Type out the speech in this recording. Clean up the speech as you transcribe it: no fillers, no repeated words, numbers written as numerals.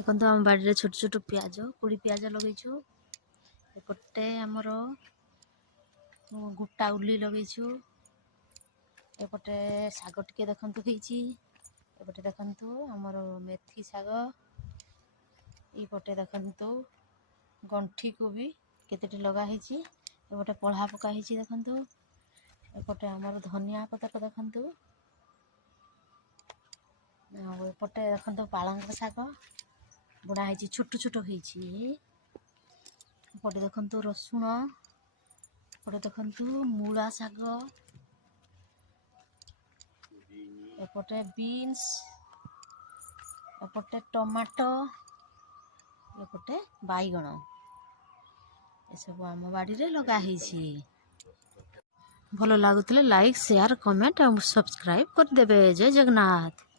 देखो आम बाड़ी छोट छोट पियाज कोड़ी पियाज लगेचु एपटे आमर गोटा उली लगेचु एपटे शाग टिके देखंतु होईची एपटे देखंतु आमर मेथी शाग एपटे देखंतु गंठी को भी केतेटी लगा होईची एपटे पढ़ा पका होईची देखंतु एपटे आमर धनिया पत्ता देखंतु एपटे देखंतु पालंग शाग बुड़ा होईची छोट छोट होईची एपटे देखंतु रसुण एपटे देखंतु मूला शाग एपटे बीन्स एपटे टमाटो एपटे बैगण ए सब आम बाड़ी रे लगा होईची भलो लागुतले लाइक शेयर कमेंट और सब्सक्राइब कर देबे। जय जगन्नाथ।